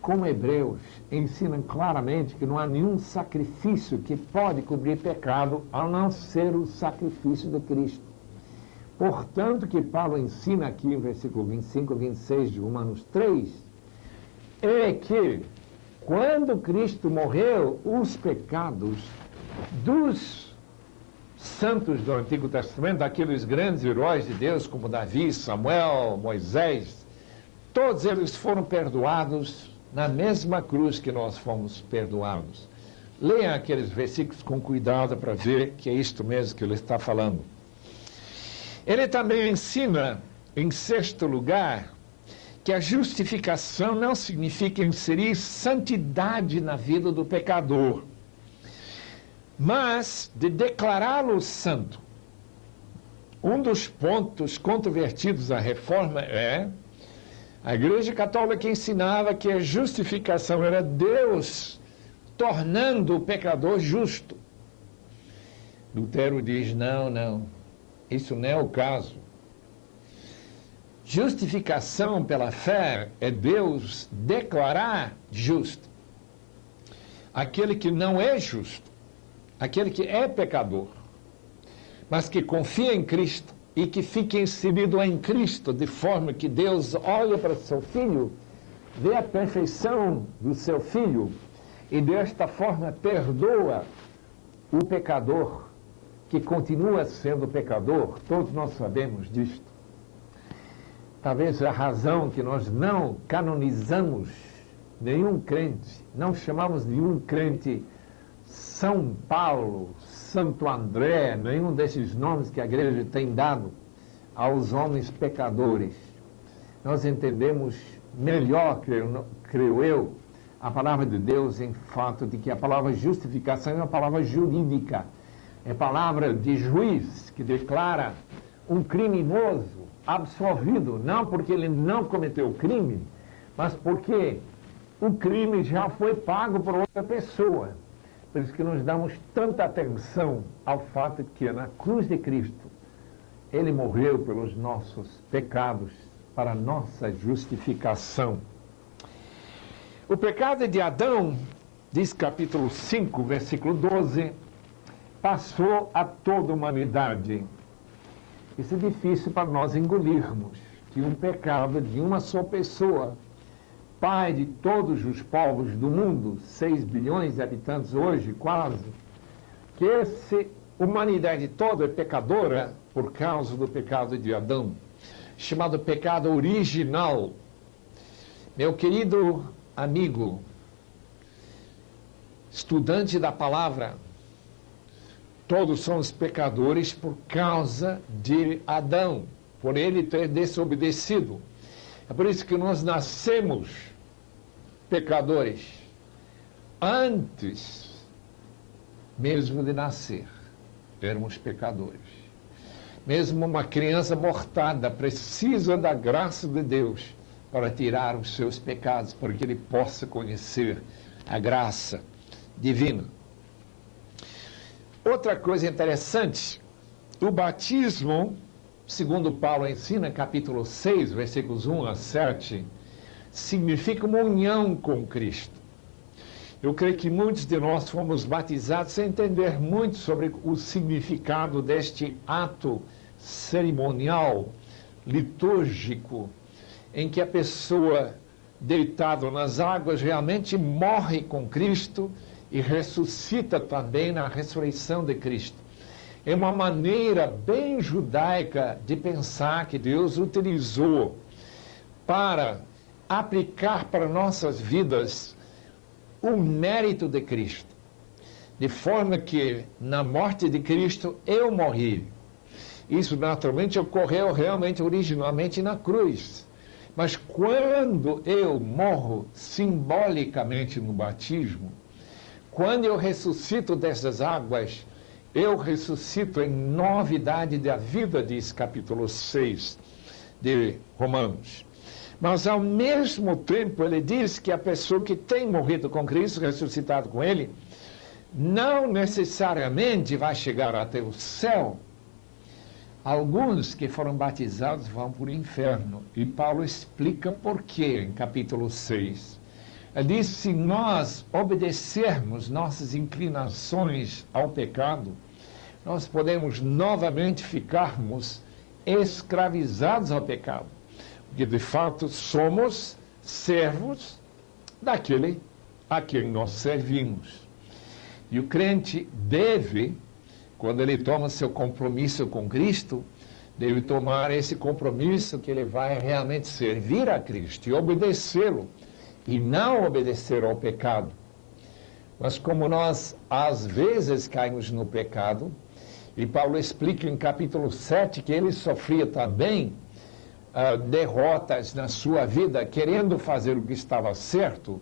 como Hebreus ensinam claramente que não há nenhum sacrifício que pode cobrir pecado, a não ser o sacrifício de Cristo. Portanto, que Paulo ensina aqui em versículo 25 e 26 de Romanos 3, é que quando Cristo morreu, os pecados dos santos do Antigo Testamento, aqueles grandes heróis de Deus como Davi, Samuel, Moisés, todos eles foram perdoados na mesma cruz que nós fomos perdoados. Leiam aqueles versículos com cuidado para ver que é isto mesmo que ele está falando. Ele também ensina, em sexto lugar, que a justificação não significa inserir santidade na vida do pecador, mas de declará-lo santo. Um dos pontos controvertidos da reforma é a Igreja Católica ensinava que a justificação era Deus tornando o pecador justo. Lutero diz, não, isso não é o caso. Justificação pela fé é Deus declarar justo aquele que não é justo, aquele que é pecador, mas que confia em Cristo e que fica inserido em Cristo, de forma que Deus olha para seu filho, vê a perfeição do seu filho e desta forma perdoa o pecador, que continua sendo pecador. Todos nós sabemos disto. Talvez a razão que nós não canonizamos nenhum crente, não chamamos nenhum crente São Paulo, Santo André, nenhum desses nomes que a igreja tem dado aos homens pecadores. Nós entendemos melhor, creio eu, a palavra de Deus em fato de que a palavra justificação é uma palavra jurídica. É palavra de juiz que declara um criminoso absolvido, não porque ele não cometeu o crime, mas porque o crime já foi pago por outra pessoa. Por isso que nós damos tanta atenção ao fato de que na cruz de Cristo ele morreu pelos nossos pecados, para a nossa justificação. O pecado de Adão, diz capítulo 5, versículo 12, passou a toda a humanidade. Isso é difícil para nós engolirmos, que um pecado de uma só pessoa, pai de todos os povos do mundo, 6 bilhões de habitantes hoje, quase, que essa humanidade toda é pecadora por causa do pecado de Adão, chamado pecado original. Meu querido amigo, estudante da palavra, todos somos pecadores por causa de Adão, por ele ter desobedecido. É por isso que nós nascemos pecadores, antes mesmo de nascer, éramos pecadores. Mesmo uma criança mortada precisa da graça de Deus para tirar os seus pecados, para que ele possa conhecer a graça divina. Outra coisa interessante, o batismo, segundo Paulo ensina, capítulo 6, versículos 1 a 7, significa uma união com Cristo. Eu creio que muitos de nós fomos batizados sem entender muito sobre o significado deste ato cerimonial, litúrgico, em que a pessoa deitada nas águas realmente morre com Cristo e ressuscita também na ressurreição de Cristo. É uma maneira bem judaica de pensar que Deus utilizou para aplicar para nossas vidas o mérito de Cristo. De forma que na morte de Cristo eu morri. Isso naturalmente ocorreu realmente originalmente na cruz. Mas quando eu morro simbolicamente no batismo, quando eu ressuscito dessas águas, eu ressuscito em novidade da vida, diz capítulo 6 de Romanos. Mas, ao mesmo tempo, ele diz que a pessoa que tem morrido com Cristo, ressuscitado com Ele, não necessariamente vai chegar até o céu. Alguns que foram batizados vão para o inferno. E Paulo explica por quê, em capítulo 6. Ele diz, se nós obedecermos nossas inclinações ao pecado, nós podemos novamente ficarmos escravizados ao pecado. Porque, de fato, somos servos daquele a quem nós servimos. E o crente deve, quando ele toma seu compromisso com Cristo, deve tomar esse compromisso que ele vai realmente servir a Cristo e obedecê-lo, e não obedecer ao pecado. Mas como nós, às vezes, caímos no pecado, e Paulo explica em capítulo 7 que ele sofria também derrotas na sua vida, querendo fazer o que estava certo,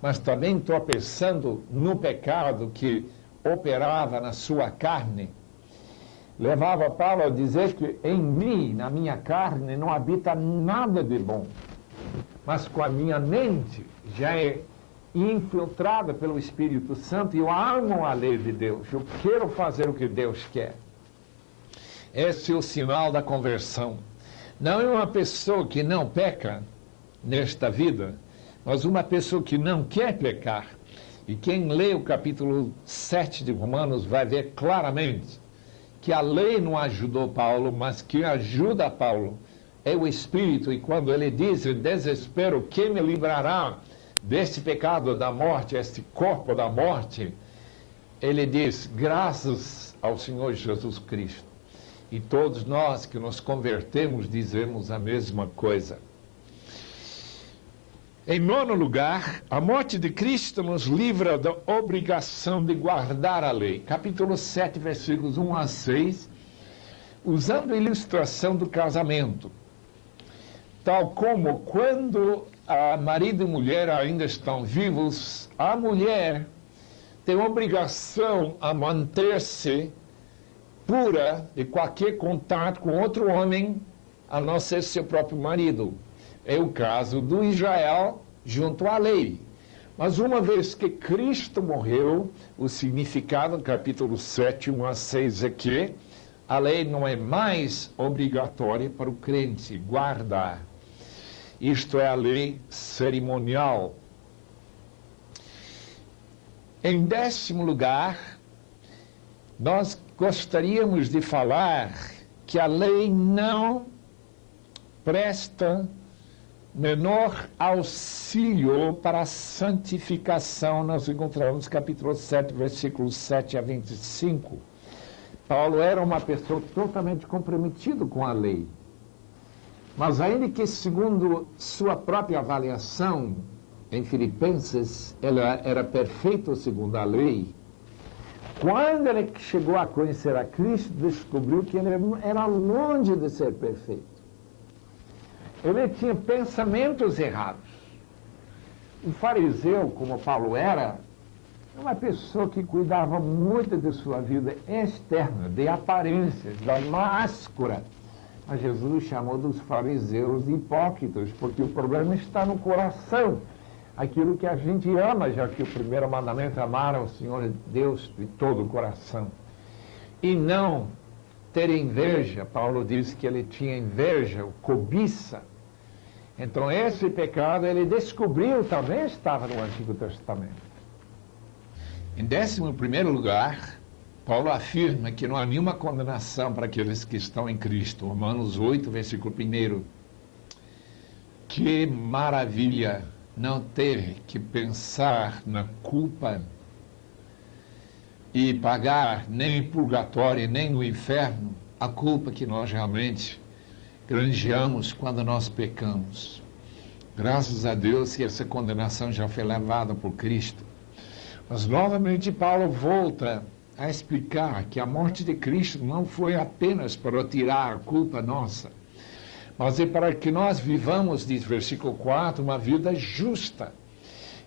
mas também tropeçando no pecado que operava na sua carne, levava Paulo a dizer que em mim, na minha carne, não habita nada de bom, mas com a minha mente já é infiltrada pelo Espírito Santo e eu amo a lei de Deus, eu quero fazer o que Deus quer. Esse é o sinal da conversão. Não é uma pessoa que não peca nesta vida, mas uma pessoa que não quer pecar. E quem lê o capítulo 7 de Romanos vai ver claramente que a lei não ajudou Paulo, mas que ajuda Paulo é o Espírito. E quando ele diz, em desespero, quem me livrará deste pecado da morte, este corpo da morte? Ele diz, graças ao Senhor Jesus Cristo. E todos nós que nos convertemos dizemos a mesma coisa. Em nono lugar, a morte de Cristo nos livra da obrigação de guardar a lei. Capítulo 7, versículos 1 a 6, usando a ilustração do casamento. Tal como quando a marido e mulher ainda estão vivos, a mulher tem obrigação a manter-se pura de qualquer contato com outro homem, a não ser seu próprio marido. É o caso do Israel junto à lei. Mas uma vez que Cristo morreu, o significado do capítulo 7, 1 a 6 é que a lei não é mais obrigatória para o crente guardar. Isto é a lei cerimonial. Em 10º lugar, nós gostaríamos de falar que a lei não presta menor auxílio para a santificação. Nós encontramos capítulo 7, versículos 7 a 25. Paulo era uma pessoa totalmente comprometida com a lei. Mas ainda que, segundo sua própria avaliação, em Filipenses, ela era perfeita segundo a lei, quando ele chegou a conhecer a Cristo, descobriu que ele era longe de ser perfeito. Ele tinha pensamentos errados. O fariseu, como Paulo era uma pessoa que cuidava muito de sua vida externa, de aparências, da máscara. Mas Jesus chamou dos fariseus hipócritas, porque o problema está no coração. Aquilo que a gente ama, já que o primeiro mandamento é amar ao Senhor Deus de todo o coração. E não ter inveja. Paulo diz que ele tinha inveja, cobiça. Então esse pecado ele descobriu, também estava no Antigo Testamento. Em 11º lugar, Paulo afirma que não há nenhuma condenação para aqueles que estão em Cristo. Romanos 8, versículo 1. Que maravilha não ter que pensar na culpa e pagar nem em purgatório, nem no inferno, a culpa que nós realmente granjeamos quando nós pecamos. Graças a Deus que essa condenação já foi levada por Cristo. Mas novamente Paulo volta a explicar que a morte de Cristo não foi apenas para tirar a culpa nossa, mas é para que nós vivamos, diz versículo 4, uma vida justa.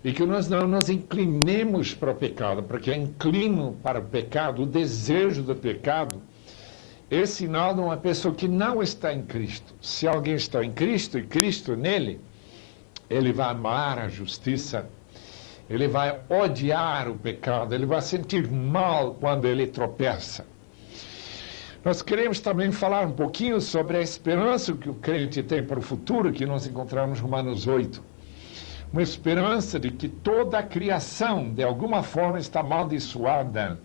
E que nós não nos inclinemos para o pecado, porque o inclino para o pecado, o desejo do pecado, é sinal de uma pessoa que não está em Cristo. Se alguém está em Cristo e Cristo nele, ele vai amar a justiça, ele vai odiar o pecado, ele vai sentir mal quando ele tropeça. Nós queremos também falar um pouquinho sobre a esperança que o crente tem para o futuro, que nós encontramos em Romanos 8. Uma esperança de que toda a criação, de alguma forma, está amaldiçoada,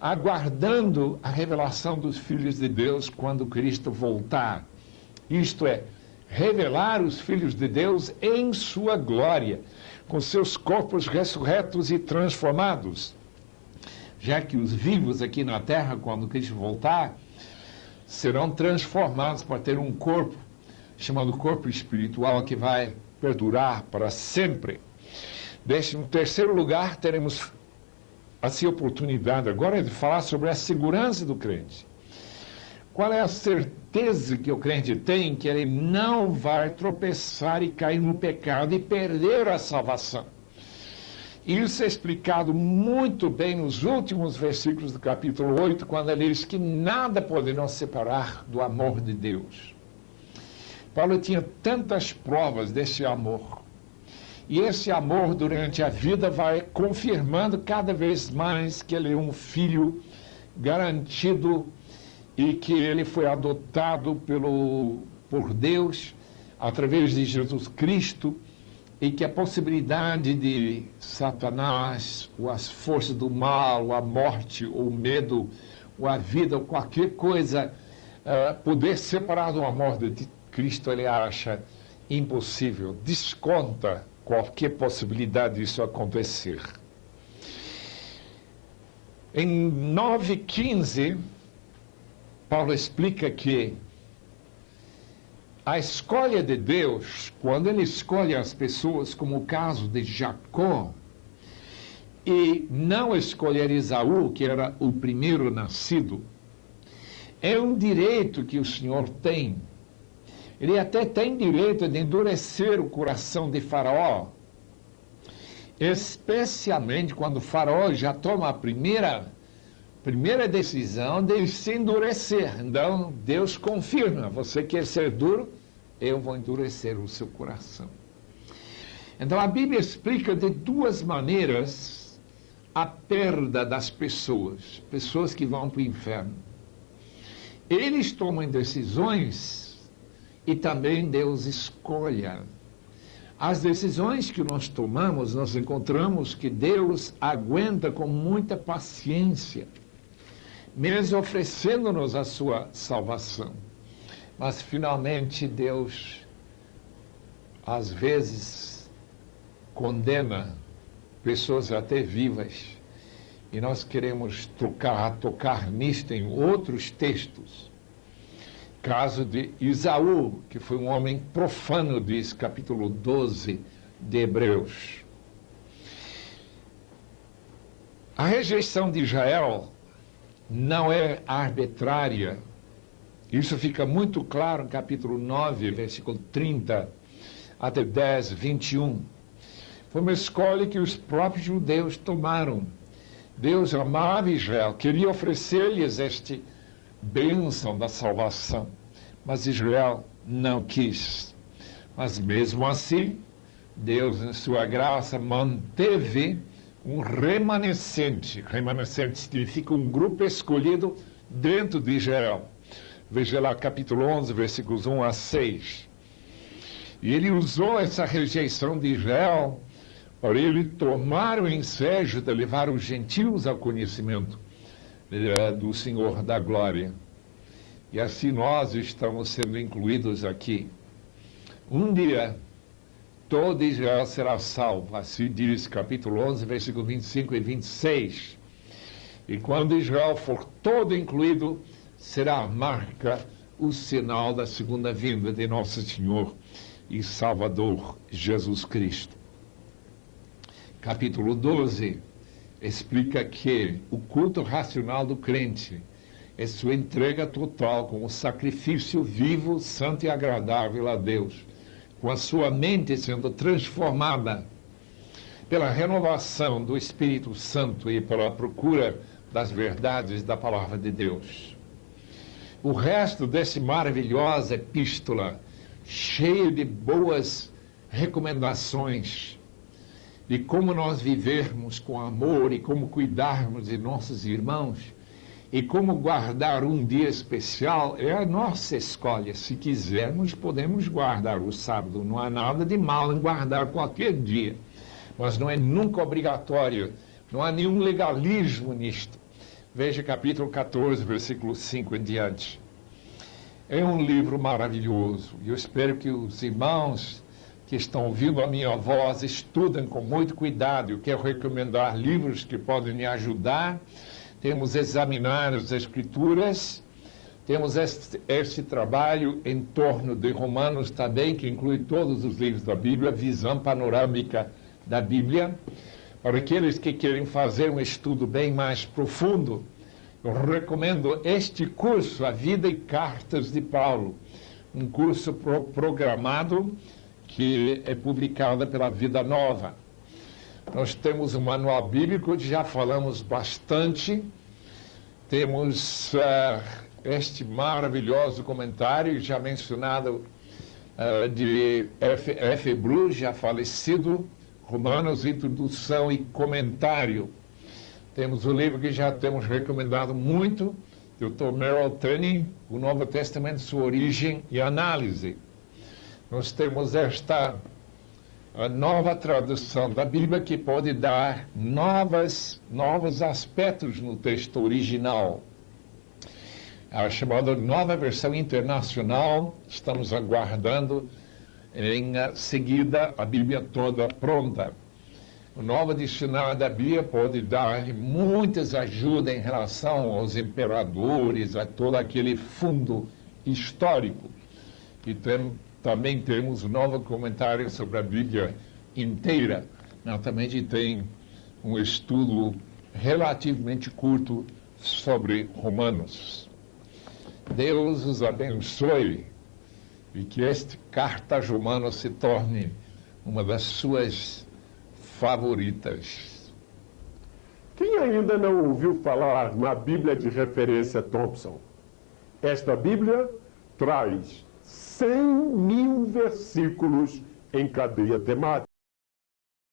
aguardando a revelação dos filhos de Deus quando Cristo voltar. Isto é, revelar os filhos de Deus em sua glória, com seus corpos ressurretos e transformados. Já que os vivos aqui na terra, quando Cristo voltar, serão transformados para ter um corpo, chamado corpo espiritual, que vai perdurar para sempre. Em terceiro lugar, teremos assim a oportunidade agora de falar sobre a segurança do crente. Qual é a certeza que o crente tem que ele não vai tropeçar e cair no pecado e perder a salvação? Isso é explicado muito bem nos últimos versículos do capítulo 8, quando ele diz que nada pode nos separar do amor de Deus. Paulo tinha tantas provas desse amor. E esse amor, durante a vida, vai confirmando cada vez mais que ele é um filho garantido e que ele foi adotado por Deus através de Jesus Cristo e que a possibilidade de Satanás, ou as forças do mal, ou a morte, ou o medo, ou a vida, ou qualquer coisa, poder separar do amor de Cristo, ele acha impossível, desconta qualquer possibilidade disso acontecer. Em 9:15, Paulo explica que a escolha de Deus, quando ele escolhe as pessoas, como o caso de Jacó, e não escolher Esaú, que era o primeiro nascido, é um direito que o Senhor tem. Ele até tem direito de endurecer o coração de Faraó, especialmente quando Faraó já toma a primeira decisão de se endurecer. Então, Deus confirma, você quer ser duro? Eu vou endurecer o seu coração. Então, a Bíblia explica de duas maneiras a perda das pessoas que vão para o inferno. Eles tomam decisões e também Deus escolhe. As decisões que nós tomamos, nós encontramos que Deus aguenta com muita paciência, mesmo oferecendo-nos a sua salvação. Mas, finalmente, Deus, às vezes, condena pessoas até vivas. E nós queremos tocar nisto em outros textos. Caso de Esaú, que foi um homem profano, diz capítulo 12 de Hebreus. A rejeição de Israel não é arbitrária. Isso fica muito claro no capítulo 9, versículo 30 até 10, 21. Foi uma escolha que os próprios judeus tomaram. Deus amava Israel, queria oferecer-lhes este bênção da salvação, mas Israel não quis. Mas mesmo assim, Deus, em sua graça, manteve um remanescente. Remanescente significa um grupo escolhido dentro de Israel. Veja lá capítulo 11, versículos 1 a 6. E ele usou essa rejeição de Israel para ele tomar o ensejo de levar os gentios ao conhecimento do Senhor da glória. E assim nós estamos sendo incluídos aqui. Um dia, todo Israel será salvo. Assim diz capítulo 11, versículo 25 e 26. E quando Israel for todo incluído, será a marca, o sinal da segunda vinda de nosso Senhor e Salvador Jesus Cristo. Capítulo 12 explica que o culto racional do crente é sua entrega total como sacrifício vivo, santo e agradável a Deus, com a sua mente sendo transformada pela renovação do Espírito Santo e pela procura das verdades da Palavra de Deus. O resto dessa maravilhosa epístola, cheio de boas recomendações de como nós vivermos com amor e como cuidarmos de nossos irmãos e como guardar um dia especial, é a nossa escolha. Se quisermos, podemos guardar o sábado. Não há nada de mal em guardar qualquer dia, mas não é nunca obrigatório. Não há nenhum legalismo nisto. Veja capítulo 14, versículo 5 em diante. É um livro maravilhoso. Eu espero que os irmãos que estão ouvindo a minha voz estudem com muito cuidado. Eu quero recomendar livros que podem me ajudar. Temos examinar as Escrituras. Temos este trabalho em torno de Romanos também, que inclui todos os livros da Bíblia, visão panorâmica da Bíblia. Para aqueles que querem fazer um estudo bem mais profundo, eu recomendo este curso, A Vida e Cartas de Paulo, um curso programado que é publicado pela Vida Nova. Nós temos um manual bíblico, já falamos bastante. Temos este maravilhoso comentário, já mencionado, de F. Bruce, já falecido, Romanos, Introdução e Comentário. Temos o livro que já temos recomendado muito, Dr. Merrill Tenney, O Novo Testamento, Sua Origem e Análise. Nós temos esta nova tradução da Bíblia que pode dar novos aspectos no texto original. A chamada Nova Versão Internacional, estamos aguardando em seguida a Bíblia toda pronta. O novo dicionário da Bíblia pode dar muitas ajudas em relação aos imperadores, a todo aquele fundo histórico. E também temos um novo comentário sobre a Bíblia inteira. Também tem um estudo relativamente curto sobre Romanos. Deus os abençoe e que este Carta aos Romanos se torne uma das suas favoritas. Quem ainda não ouviu falar na Bíblia de referência Thompson? Esta Bíblia traz 100.000 versículos em cadeia temática.